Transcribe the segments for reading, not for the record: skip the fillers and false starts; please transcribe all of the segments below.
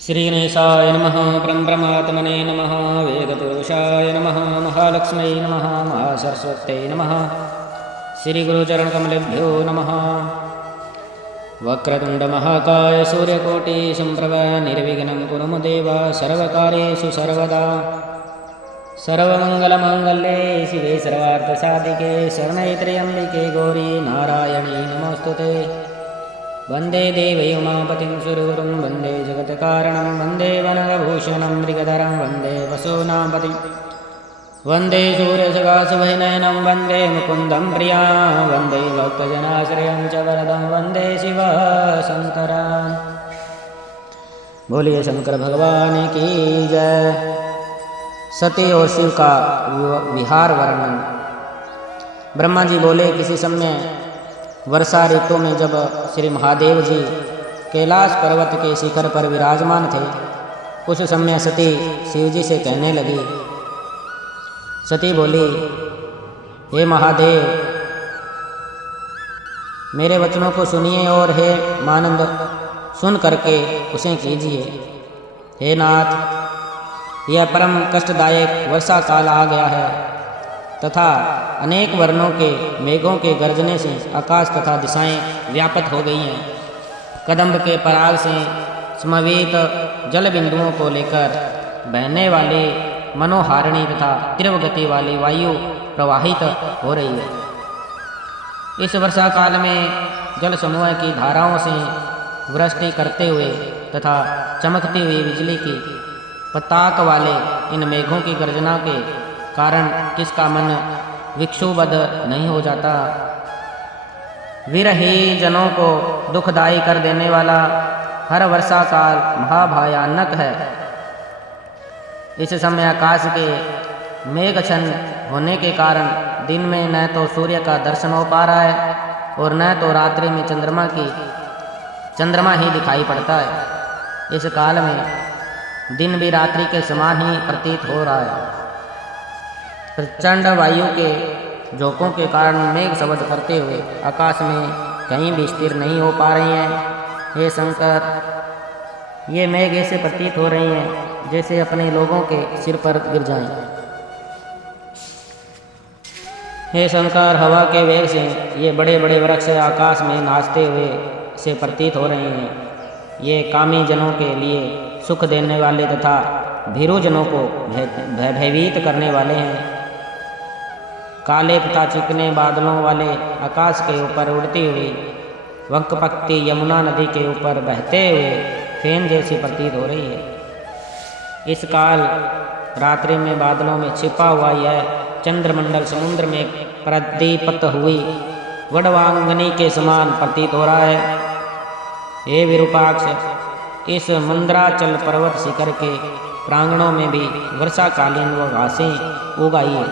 श्रीगणेशाय नमः। परब्रह्मात्मने नमः। वेदपुरुषाय नमः। महालक्ष्म्यै नमः। महासरस्वत्यै नमः। श्रीगुरुचरणकमलेभ्यो नमः। वक्रतुण्डमहाकाय सूर्यकोटिसम्प्रभ निर्विघ्नं कुरु मम देव सर्वकार्येषु सर्वदा। सर्वमङ्गलमाङ्गल्ये शिवे सर्वार्थसाधिके शरण्ये त्र्यम्बके गौरी नारायणी नमोऽस्तुते। वन्दे देवै उमापतिं सुरगुरुं वन्दे जगत्कारणं वन्दे वनगभूषणं मृगधरं वन्दे वसूनापतिं वन्दे सूर्यसुभाशुभनयनं वन्दे मुकुन्दं प्रिया वन्दे भक्तजनाश्रयं च वरदं वन्दे शिवशङ्करं। बोलिए शंकर भगवान की जय। सती और शिव का विहार वर्णन। ब्रह्मा जी बोले, किसी समय वर्षा ऋतु में जब श्री महादेव जी कैलाश पर्वत के शिखर पर विराजमान थे, उस समय सती शिव जी से कहने लगी। सती बोली, हे महादेव, मेरे वचनों को सुनिए और हे मानंद सुन करके उसे कीजिए। हे नाथ, यह परम कष्टदायक वर्षा काल आ गया है तथा अनेक वर्णों के मेघों के गरजने से आकाश तथा दिशाएं व्याप्त हो गई हैं। कदम्ब के पराग से समवेत जल बिंदुओं को लेकर बहने वाले मनोहारिणी तथा तीव्र गति वाली वायु प्रवाहित हो रही है। इस वर्षा काल में जल समूह की धाराओं से वृष्टि करते हुए तथा चमकती हुई बिजली की पताक वाले इन मेघों की गर्जना के कारण किसका मन विक्षुब्ध नहीं हो जाता। विरही जनों को दुखदायी कर देने वाला हर वर्षा काल महाभयानक है। इस समय आकाश के मेघछन्न होने के कारण दिन में न तो सूर्य का दर्शन हो पा रहा है और न तो रात्रि में चंद्रमा ही दिखाई पड़ता है। इस काल में दिन भी रात्रि के समान ही प्रतीत हो रहा है। प्रचंड वायु के झोंकों के कारण मेघ शब्द करते हुए आकाश में कहीं भी स्थिर नहीं हो पा रही हैं। हे शंकर, ये मेघ ऐसे प्रतीत हो रही हैं जैसे अपने लोगों के सिर पर गिर जाएं। हे शंकर, हवा के वेग से ये बड़े बड़े वृक्ष आकाश में नाचते हुए से प्रतीत हो रहे हैं। ये कामी जनों के लिए सुख देने वाले तथा भीरू जनों को भयभीत करने वाले हैं। काले तथा चिकने बादलों वाले आकाश के ऊपर उड़ती हुई वंकपक्ति यमुना नदी के ऊपर बहते हुए फेन जैसी प्रतीत हो रही है। इस काल रात्रि में बादलों में छिपा हुआ यह चंद्रमंडल समुद्र में प्रदीप्त हुई वडवांगनी के समान प्रतीत हो रहा है। हे विरूपाक्ष, इस मंदराचल पर्वत शिखर के प्रांगणों में भी वर्षाकालीन व घासें उगाई है।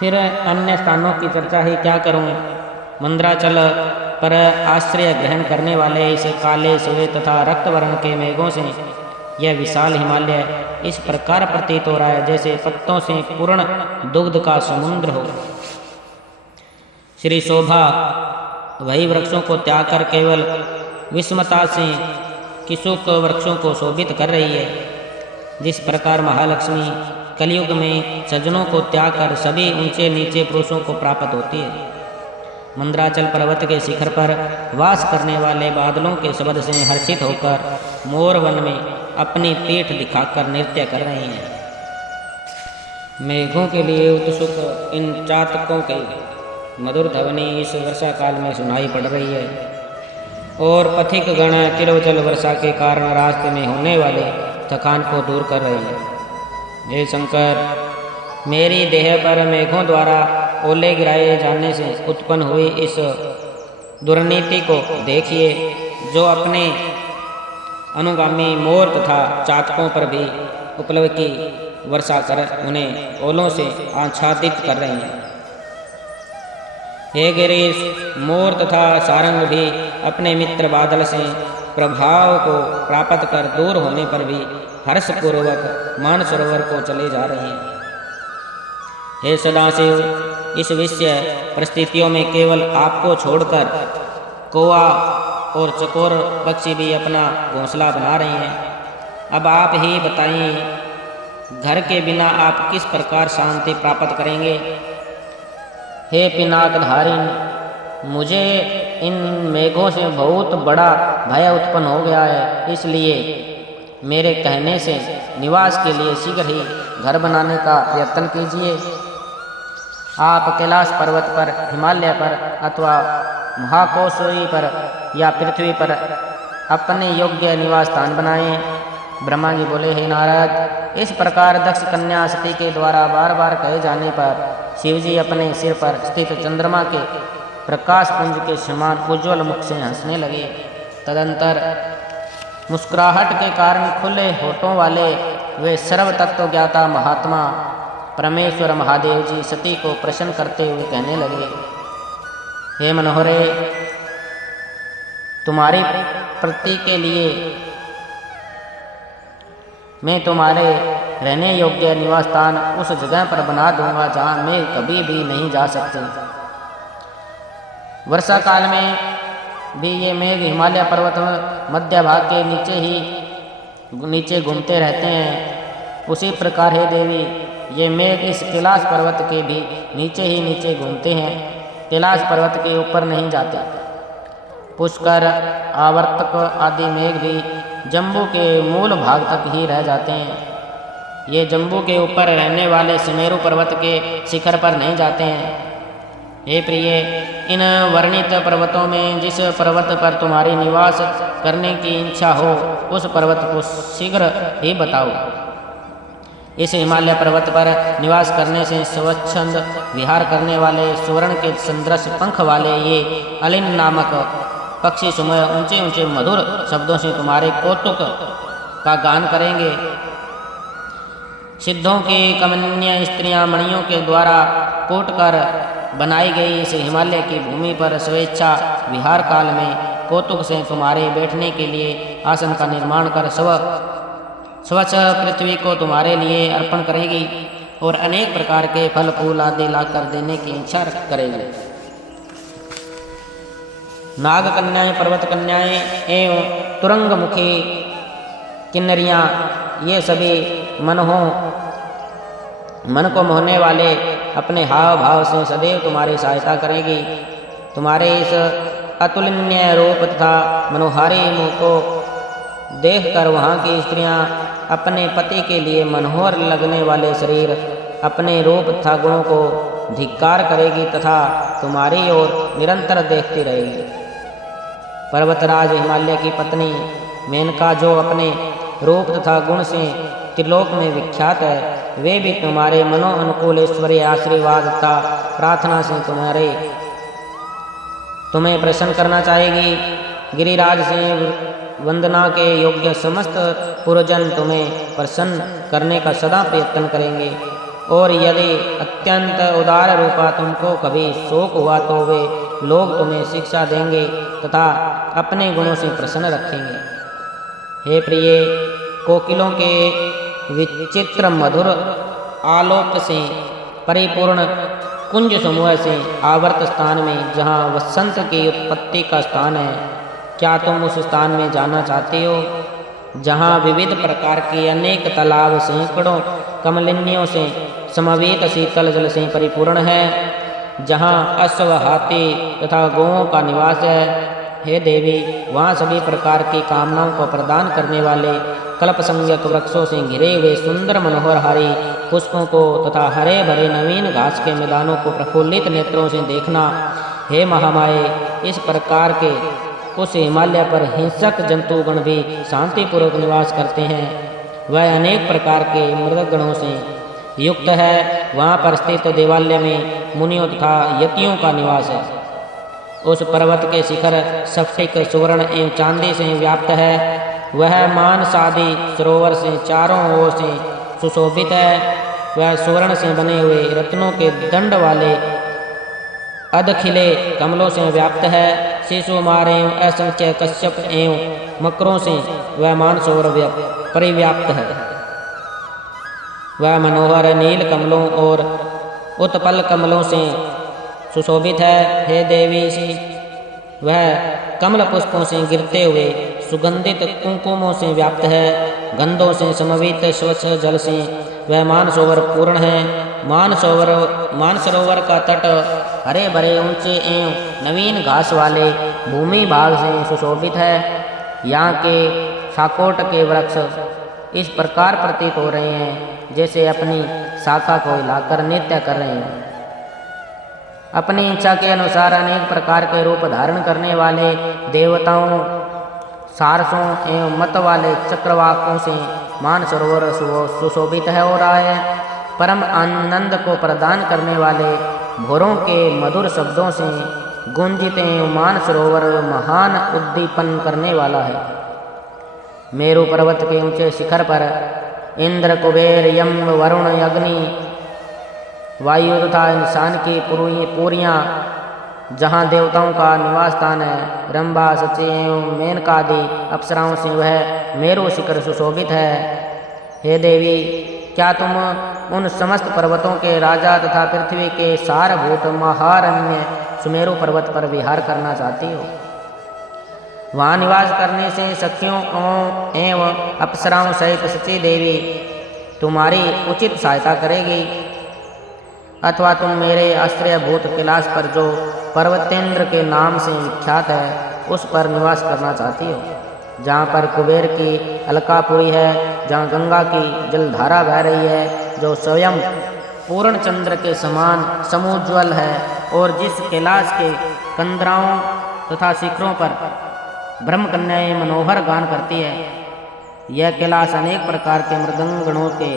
फिर अन्य स्थानों की चर्चा ही क्या करूं। मंदराचल पर आश्रय ग्रहण करने वाले इस काले श्वेत तथा रक्त वर्ण के मेघों से यह विशाल हिमालय इस प्रकार प्रतीत हो रहा है जैसे पत्तों से पूर्ण दुग्ध का समुद्र हो। श्री शोभा वही वृक्षों को त्याग कर केवल विस्मता से किशुक वृक्षों को शोभित कर रही है। जिस प्रकार महालक्ष्मी कलयुग में सज्जनों को त्याग कर सभी ऊंचे नीचे पुरुषों को प्राप्त होती है। मंदराचल पर्वत के शिखर पर वास करने वाले बादलों के शब्द से हर्षित होकर मोर वन में अपनी पीठ दिखाकर नृत्य कर रहे हैं। मेघों के लिए उत्सुक इन चातकों के मधुर ध्वनि इस वर्षा काल में सुनाई पड़ रही है और पथिक गण तिरवचल वर्षा के कारण रास्ते में होने वाले थकान को दूर कर रही है। हे शंकर, मेरी देह पर मेघों द्वारा ओले गिराए जाने से उत्पन्न हुई इस दुर्नीति को देखिए, जो अपने अनुगामी मोर तथा चातकों पर भी उपलब्ध की वर्षा कर उन्हें ओलों से आच्छादित कर रहे हैं। हे गिरीश, मोर तथा सारंग भी अपने मित्र बादल से प्रभाव को प्राप्त कर दूर होने पर भी हर्षपूर्वक मानसरोवर को चले जा रहे हैं। हे सदाशिव, इस विषय परिस्थितियों में केवल आपको छोड़कर कौआ और चकोर पक्षी भी अपना घोंसला बना रहे हैं। अब आप ही बताइए, घर के बिना आप किस प्रकार शांति प्राप्त करेंगे? हे पिनाकधारी, मुझे इन मेघों से बहुत बड़ा भय उत्पन्न हो गया है, इसलिए मेरे कहने से निवास के लिए शीघ्र ही घर बनाने का प्रयत्न कीजिए। आप कैलाश पर्वत पर, हिमालय पर अथवा महाकौशली पर या पृथ्वी पर अपने योग्य निवास स्थान बनाएं। ब्रह्मा जी बोले, हे नारद, इस प्रकार दक्ष कन्या सती के द्वारा बार बार कहे जाने पर शिवजी अपने सिर पर स्थित चंद्रमा के प्रकाश पुंज के समान उज्ज्वल मुख से हंसने लगे। तदंतर मुस्कुराहट के कारण खुले होठों वाले वे सर्व तत्व ज्ञाता महात्मा परमेश्वर महादेव जी सती को प्रसन्न करते हुए कहने लगे, हे मनोहरे, तुम्हारी प्रीति के लिए मैं तुम्हारे रहने योग्य निवास स्थान उस जगह पर बना दूंगा जहाँ मैं कभी भी नहीं जा सकती। वर्षा काल में भी ये मेघ हिमालय पर्वत मध्य भाग के नीचे घूमते रहते हैं। उसी प्रकार हे देवी, ये मेघ इस कैलाश पर्वत के भी नीचे घूमते हैं, कैलाश पर्वत के ऊपर नहीं जाते। पुष्कर, आवर्तक आदि मेघ भी जम्बू के मूल भाग तक ही रह जाते हैं। ये जम्बू के ऊपर रहने वाले सुमेरु पर्वत के शिखर पर नहीं जाते हैं। हे प्रिय, इन वर्णित पर्वतों में जिस पर्वत पर तुम्हारी निवास करने की इच्छा हो, उस पर्वत को शीघ्र ही बताओ। इस हिमालय पर्वत पर निवास करने से स्वच्छंद विहार करने वाले स्वर्ण के सदृश पंख वाले ये अलिन नामक पक्षी सुबह ऊंचे ऊंचे मधुर शब्दों से तुम्हारे कौतुक का गान करेंगे। सिद्धों की कमनीय स्त्रियां मणियों के द्वारा कूट कर बनाई गई इस हिमालय की भूमि पर स्वेच्छा विहार काल में कौतुक से तुम्हारे बैठने के लिए आसन का निर्माण कर स्वच्छ पृथ्वी को तुम्हारे लिए अर्पण करेगी और अनेक प्रकार के फल फूल आदि लाकर देने की इच्छा करेगी। नाग कन्याएं, पर्वत कन्याएं एवं तुरंगमुखी किन्नरियां, ये सभी मन को मोहने वाले अपने हाव भाव से सदैव तुम्हारी सहायता करेगी। तुम्हारे इस अतुलनीय रूप तथा मनोहारी मुख को देखकर वहाँ की स्त्रियाँ अपने पति के लिए मनोहर लगने वाले शरीर, अपने रूप तथा गुणों को धिक्कार करेगी तथा तुम्हारी ओर निरंतर देखती रहेगी। पर्वतराज हिमालय की पत्नी मेनका, जो अपने रूप तथा गुण से त्रिलोक में विख्यात है, वे भी तुम्हारे मनो अनुकूल ईश्वरीय आशीर्वाद तथा प्रार्थना से तुम्हें प्रसन्न करना चाहेगी। गिरिराज से वंदना के योग्य समस्त पुरजन तुम्हें प्रसन्न करने का सदा प्रयत्न करेंगे और यदि अत्यंत उदार रूपा तुमको कभी शोक हुआ तो वे लोग तुम्हें शिक्षा देंगे तथा अपने गुणों से प्रसन्न रखेंगे। हे प्रिय, कोकिलों के विचित्र मधुर आलोक से परिपूर्ण कुंज समूह से आवर्त स्थान में जहाँ वसंत की उत्पत्ति का स्थान है, क्या तुम उस स्थान में जाना चाहते हो, जहाँ विविध प्रकार के अनेक तालाब सैकड़ों कमलिनियों से समवेत शीतल जल से परिपूर्ण है, जहाँ अश्व, हाथी तथा गौओं का निवास है। हे देवी, वहाँ सभी प्रकार की कामनाओं को प्रदान करने वाले कल्प संज्ञक वृक्षों से घिरे हुए सुंदर मनोहर हरी पुष्पों को तथा हरे भरे नवीन घास के मैदानों को प्रफुल्लित नेत्रों से देखना। हे महामाये, इस प्रकार के उस हिमालय पर हिंसक जंतुगण भी शांतिपूर्वक निवास करते हैं। वह अनेक प्रकार के मृगगणों से युक्त है। वहाँ पर स्थित देवालय में मुनियों तथा यतियों का निवास है। उस पर्वत के शिखर स्फटिक, सुवर्ण एवं चांदी से व्याप्त है। वह मानसादि सरोवर से चारों ओर से सुशोभित है। वह सुवर्ण से बने हुए रत्नों के दंड वाले अधखिले कमलों से व्याप्त है। शिशुमार एवं असंख्य कश्यप एवं मकरों से वह मानसरोवर परिव्याप्त है। वह मनोहर नील कमलों और उत्पल कमलों से सुशोभित है। हे देवी, वह कमल पुष्पों से गिरते हुए सुगंधित कुंकुमों से व्याप्त है। गंधों से समवेत स्वच्छ जल से वह मानसरोवर पूर्ण है। मानसरोवर का तट हरे भरे ऊंचे एवं नवीन घास वाले भूमि भाग से सुशोभित है। यहाँ के शाकोट के वृक्ष इस प्रकार प्रतीत हो रहे हैं जैसे अपनी शाखा को हिलाकर नृत्य कर रहे हैं। अपनी इच्छा के अनुसार अनेक प्रकार के रूप धारण करने वाले देवताओं, सारसों एवं मत वाले चक्रवाकों से मानसरोवर सुशोभित है हो रहा है। परम आनंद को प्रदान करने वाले भोरों के मधुर शब्दों से गुंजित एवं मानसरोवर महान उद्दीपन करने वाला है। मेरु पर्वत के ऊंचे शिखर पर इंद्र, कुबेर, यम, वरुण, अग्नि, वायु तथा इंसान की पूरियाँ, जहाँ देवताओं का निवास स्थान है, रंभा, सची एवं मेनकादि अप्सराओं से वह मेरु शिखर सुशोभित है। हे देवी, क्या तुम उन समस्त पर्वतों के राजा तथा पृथ्वी के सारभूत महारण्य सुमेरु पर्वत पर विहार करना चाहती हो? वहाँ निवास करने से सखियों एवं अप्सराओं सहित सची देवी तुम्हारी उचित सहायता करेगी, अथवा तुम मेरे आश्रयभूत कैलाश पर जो पर्वतेंद्र के नाम से विख्यात है उस पर निवास करना चाहती हो, जहाँ पर कुबेर की अलकापुरी है, जहाँ गंगा की जलधारा बह रही है, जो स्वयं पूर्ण चंद्र के समान समुज्वल है, और जिस कैलाश के कंदराओं तथा शिखरों पर ब्रह्मकन्याएं मनोहर गान करती है। यह कैलाश अनेक प्रकार के मृदंगणों के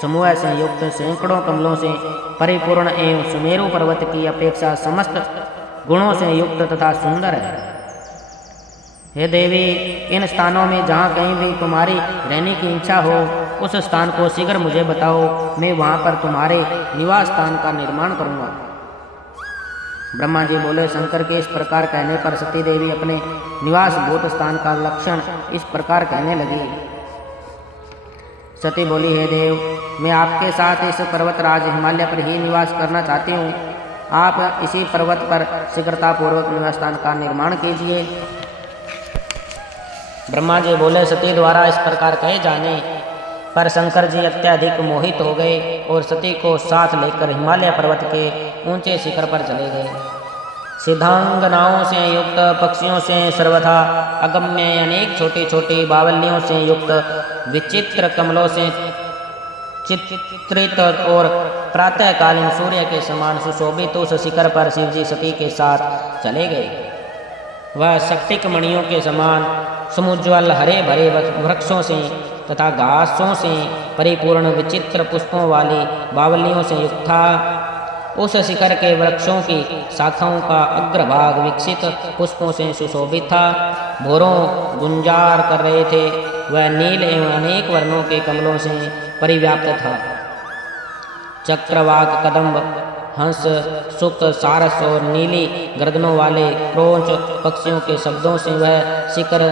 समूह से युक्त सैकड़ों कमलों से परिपूर्ण एवं सुमेरु पर्वत की अपेक्षा समस्त गुणों से युक्त तथा सुंदर है। हे देवी, इन स्थानों में जहाँ कहीं भी तुम्हारी रहने की इच्छा हो, उस स्थान को शीघ्र मुझे बताओ, मैं वहाँ पर तुम्हारे निवास स्थान का निर्माण करूँगा। ब्रह्मा जी बोले, शंकर के इस प्रकार कहने पर सती देवी अपने निवास भूत स्थान का लक्षण इस प्रकार कहने लगी। सती बोली, हे देव, मैं आपके साथ इस पर्वतराज हिमालय पर ही निवास करना चाहती हूँ। आप इसी पर्वत पर शीघ्रतापूर्वक निवास स्थान का निर्माण कीजिए। ब्रह्मा जी बोले, सती द्वारा इस प्रकार कहे जाने पर शंकर जी अत्यधिक मोहित हो गए और सती को साथ लेकर हिमालय पर्वत के ऊंचे शिखर पर चले गए। सिद्धांगनाओं से युक्त, पक्षियों से सर्वथा अगम्य अनेक छोटी छोटी बावलियों से युक्त, विचित्र कमलों से चित्रित और प्रातःकालीन सूर्य के समान सुशोभित उस शिखर पर शिवजी सती के साथ चले गए। वह शक्तिक मणियों के समान समुज्वल हरे भरे वृक्षों से तथा घासों से परिपूर्ण विचित्र पुष्पों वाली बावलियों से युक्त था। उस शिखर के वृक्षों की शाखाओं का अग्रभाग विकसित पुष्पों से सुशोभित था। भोरों गुंजार कर रहे थे। वह नील एवं अनेक वर्णों के कमलों से परिव्याप्त था। चक्रवाक, कदम्ब, हंस, सुक, सारस और नीली गर्दनों वाले क्रोंच पक्षियों के शब्दों से वह शिखर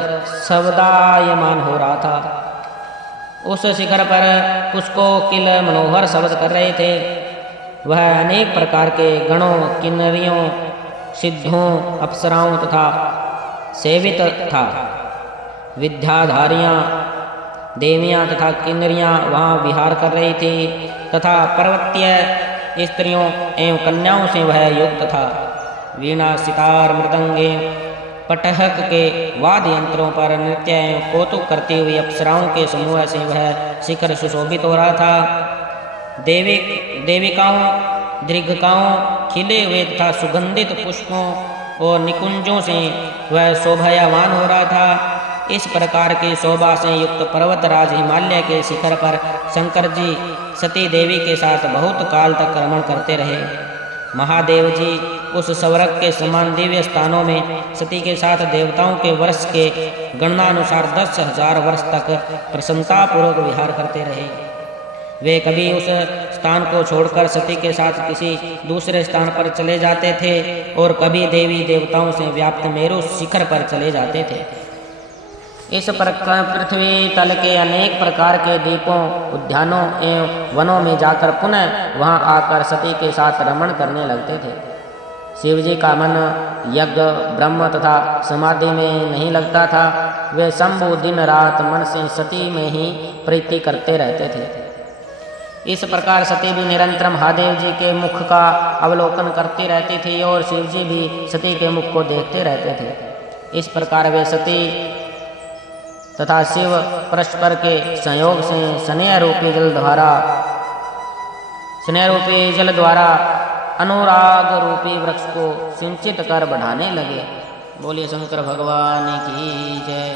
शब्दायमान हो रहा था। उस शिखर पर कुछ किल मनोहर शब्द कर रहे थे। वह अनेक प्रकार के गणों, किन्नरियों, सिद्धों, अप्सराओं तथा सेवित था। विद्याधारियाँ, देवियाँ तथा किन्नरियाँ वहाँ विहार कर रही थी तथा पर्वतीय स्त्रियों एवं कन्याओं से वह युक्त था। वीणा, सितार, मृदंगे, पटहक के वाद्य यंत्रों पर नृत्य एवं कौतुक करती हुई अप्सराओं के समूह से वह शिखर सुशोभित हो रहा था। देविकाओं, दीर्घकाओं, खिले हुए तथा सुगंधित पुष्पों और निकुंजों से वह शोभायामान हो रहा था। इस प्रकार की शोभा से युक्त पर्वतराज हिमालय के शिखर पर शंकर जी सती देवी के साथ बहुत काल तक रमण करते रहे। महादेव जी उस स्वर्ग के समान दिव्य स्थानों में सती के साथ देवताओं के वर्ष के गणनानुसार 10,000 वर्ष तक प्रसन्नतापूर्वक विहार करते रहे। वे कभी उस स्थान को छोड़कर सती के साथ किसी दूसरे स्थान पर चले जाते थे और कभी देवी देवताओं से व्याप्त मेरु शिखर पर चले जाते थे। इस पृथ्वी तल के अनेक प्रकार के द्वीपों, उद्यानों एवं वनों में जाकर पुनः वहां आकर सती के साथ रमण करने लगते थे। शिव जी का मन यज्ञ ब्रह्म तथा समाधि में नहीं लगता था। वे शंभु दिन रात मन से सती में ही प्रीति करते रहते थे। इस प्रकार सती भी निरंतर महादेव जी के मुख का अवलोकन करती रहती थी और शिव जी भी सती के मुख को देखते रहते थे। इस प्रकार वे सती तथा शिव परस्पर के संयोग से स्नेह रूपी जल द्वारा अनुराग रूपी वृक्ष को सिंचित कर बढ़ाने लगे। बोलिए शंकर भगवान की जय।